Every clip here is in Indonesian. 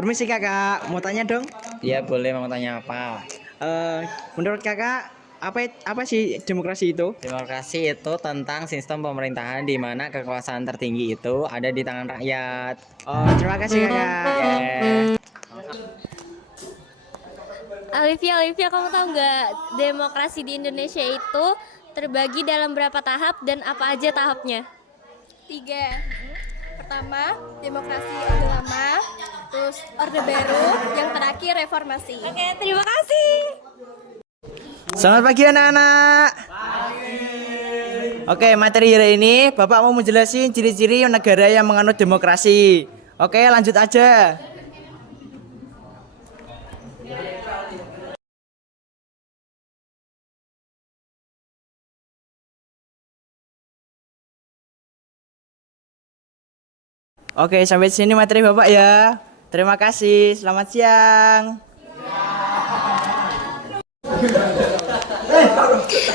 Permisi kakak, mau tanya dong. Iya boleh, mau tanya apa? Menurut kakak apa sih demokrasi itu? Demokrasi itu tentang sistem pemerintahan di mana kekuasaan tertinggi itu ada di tangan rakyat. Oh, terima kasih kakak. Oke. Olivia, kamu tahu nggak demokrasi di Indonesia itu terbagi dalam berapa tahap dan apa aja tahapnya? 3. Pertama, demokrasi Orde Lama, terus Orde Baru, yang terakhir reformasi. Oke, terima kasih. Selamat pagi anak-anak. Oke, materi hari ini Bapak mau menjelasin ciri-ciri negara yang menganut demokrasi. Oke, lanjut aja. Oke, sampai sini materi Bapak ya. Terima kasih. Selamat siang.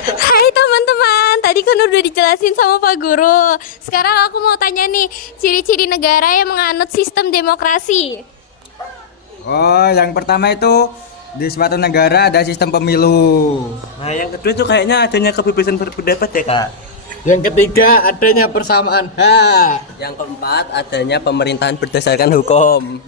Hai teman-teman, tadi kan udah dijelasin sama Pak Guru. Sekarang aku mau tanya nih, ciri-ciri negara yang menganut sistem demokrasi. Oh, yang pertama itu di suatu negara ada sistem pemilu. Nah, yang kedua itu kayaknya adanya kebebasan berpendapat ya, Kak. Yang ketiga adanya persamaan hak. Yang keempat, adanya pemerintahan berdasarkan hukum.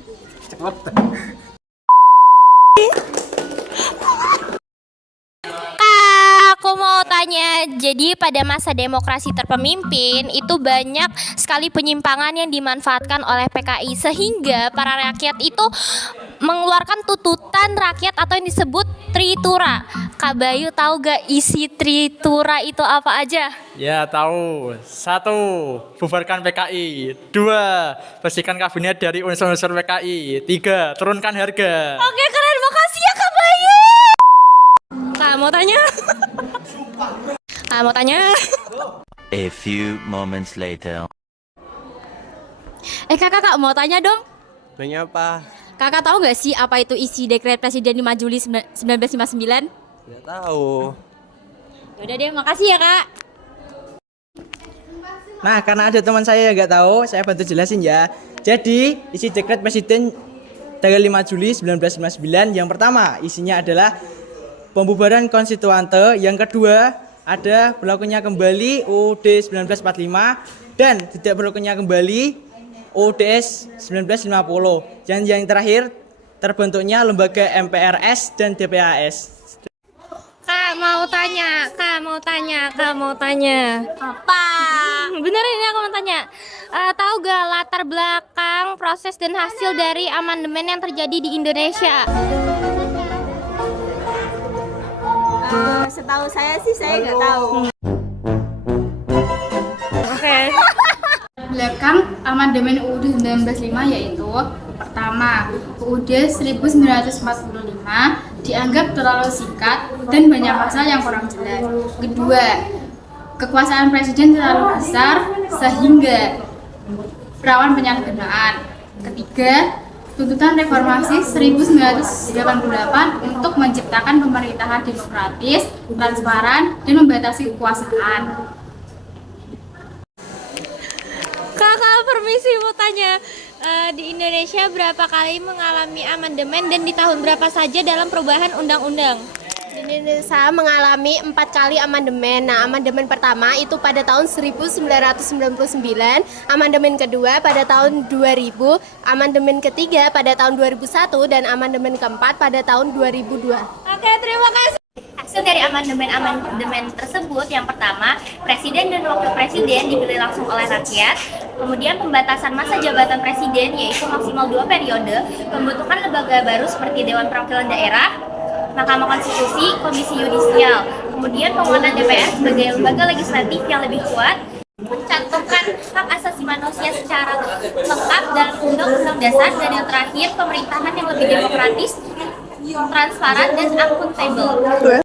Aku mau tanya, jadi pada masa demokrasi terpemimpin itu banyak sekali penyimpangan yang dimanfaatkan oleh PKI sehingga para rakyat itu mengeluarkan tuntutan rakyat atau yang disebut Tritura. Kak Bayu tahu gak isi Tritura itu apa aja? Ya tahu. 1. Bubarkan PKI. 2. Bersihkan kabinet dari unsur-unsur PKI. 3. Turunkan harga. Oke, keren, makasih ya Kak Bayu. Kak mau tanya? Mau tanya? A few moments later. Kakak mau tanya dong. Tanya apa? Kakak tahu nggak sih apa itu isi Dekret Presiden 5 Juli 1959? Tidak tahu. Udah deh, makasih ya Kak. Nah, karena ada teman saya yang nggak tahu, saya bantu jelasin ya. Jadi, isi dekret presiden tanggal 5 Juli 1959 yang pertama isinya adalah pembubaran konstituante, yang kedua ada berlakunya kembali UUD 1945 dan tidak berlakunya kembali UUDS 1950. Dan yang terakhir terbentuknya lembaga MPRS dan DPAS. Kak mau tanya. Apa? Beneran ini aku mau tanya. Tahu gak latar belakang proses dan hasil dari amandemen yang terjadi di Indonesia? Setahu saya sih saya nggak tahu. Oke. Belakang amandemen UUD 1945 yaitu pertama, UUD 1945 dianggap terlalu singkat dan banyak pasal yang kurang jelas. Kedua, kekuasaan presiden terlalu besar sehingga rawan penyalahgunaan. Ketiga, tuntutan reformasi 1988 untuk menciptakan pemerintahan demokratis, transparan, dan membatasi kekuasaan. Kakak permisi mau tanya, di Indonesia berapa kali mengalami amandemen dan di tahun berapa saja dalam perubahan undang-undang? Di Indonesia mengalami 4 kali amandemen. Nah, amandemen pertama itu pada tahun 1999, amandemen kedua pada tahun 2000, amandemen ketiga pada tahun 2001, dan amandemen keempat pada tahun 2002. Oke, terima kasih. Hasil dari amandemen tersebut, yang pertama, presiden dan wakil presiden dipilih langsung oleh rakyat. Kemudian pembatasan masa jabatan presiden yaitu maksimal 2 periode, pembentukan lembaga baru seperti Dewan Perwakilan Daerah, Mahkamah Konstitusi, Komisi Yudisial. Kemudian penguatan DPR sebagai lembaga legislatif yang lebih kuat, mencantumkan hak asasi manusia secara lengkap dalam Undang-Undang Dasar, dan yang terakhir pemerintahan yang lebih demokratis, transparan, dan akuntabel.